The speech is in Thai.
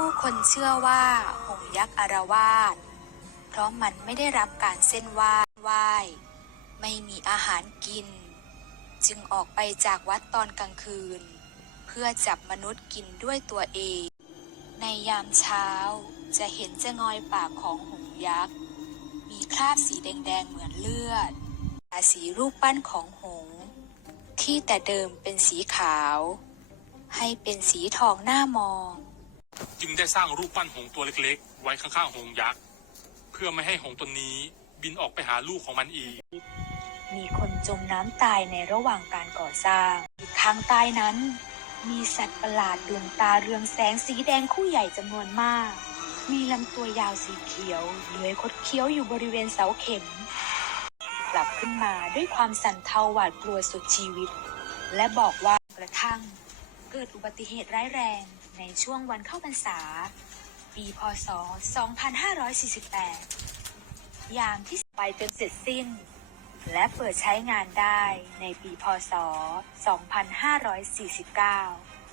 ผู้คนเชื่อว่าหงยักษ์อารวาสเพราะมันไม่ได้รับการเส้นไหว้ไม่มีอาหารกิน จึงออกไปจากวัดตอนกลางคืน เพื่อจับมนุษย์กินด้วยตัวเอง ในยามเช้าจะเห็นจะงอยปากของหงยักษ์ มีคราบสีแดงๆเหมือนเลือดตาสีรูปปั้นของหงส์ที่แต่เดิมเป็นสีขาว ให้เป็นสีทองหน้ามอง ได้สร้างรูปปั้นหงส์ตัวเล็กๆ ไว้ข้างๆหงส์ยักษ์ เพื่อไม่ให้หงส์ตัวนี้บินออกไปหาลูกของมันอีก มีคนจมน้ำตายในระหว่างการก่อสร้างทางใต้นั้น มีสัตว์ประหลาดดวงตาเรืองแสงสีแดงคู่ใหญ่จำนวนมาก มีลำตัวยาวสีเขียวเลื้อยคดเคี้ยวอยู่บริเวณเสาเข็ม กลับขึ้นมาด้วยความสั่นเทาหวาดกลัวสุดชีวิต และบอกว่ากระทั่ง กิดอุบัติเหตุร้ายแรงในช่วงวันเข้าพรรษา ปีพศ 2548 ยามที่ไปจนเสร็จสิ้น และเปิดใช้งานได้ในปีพศ 2549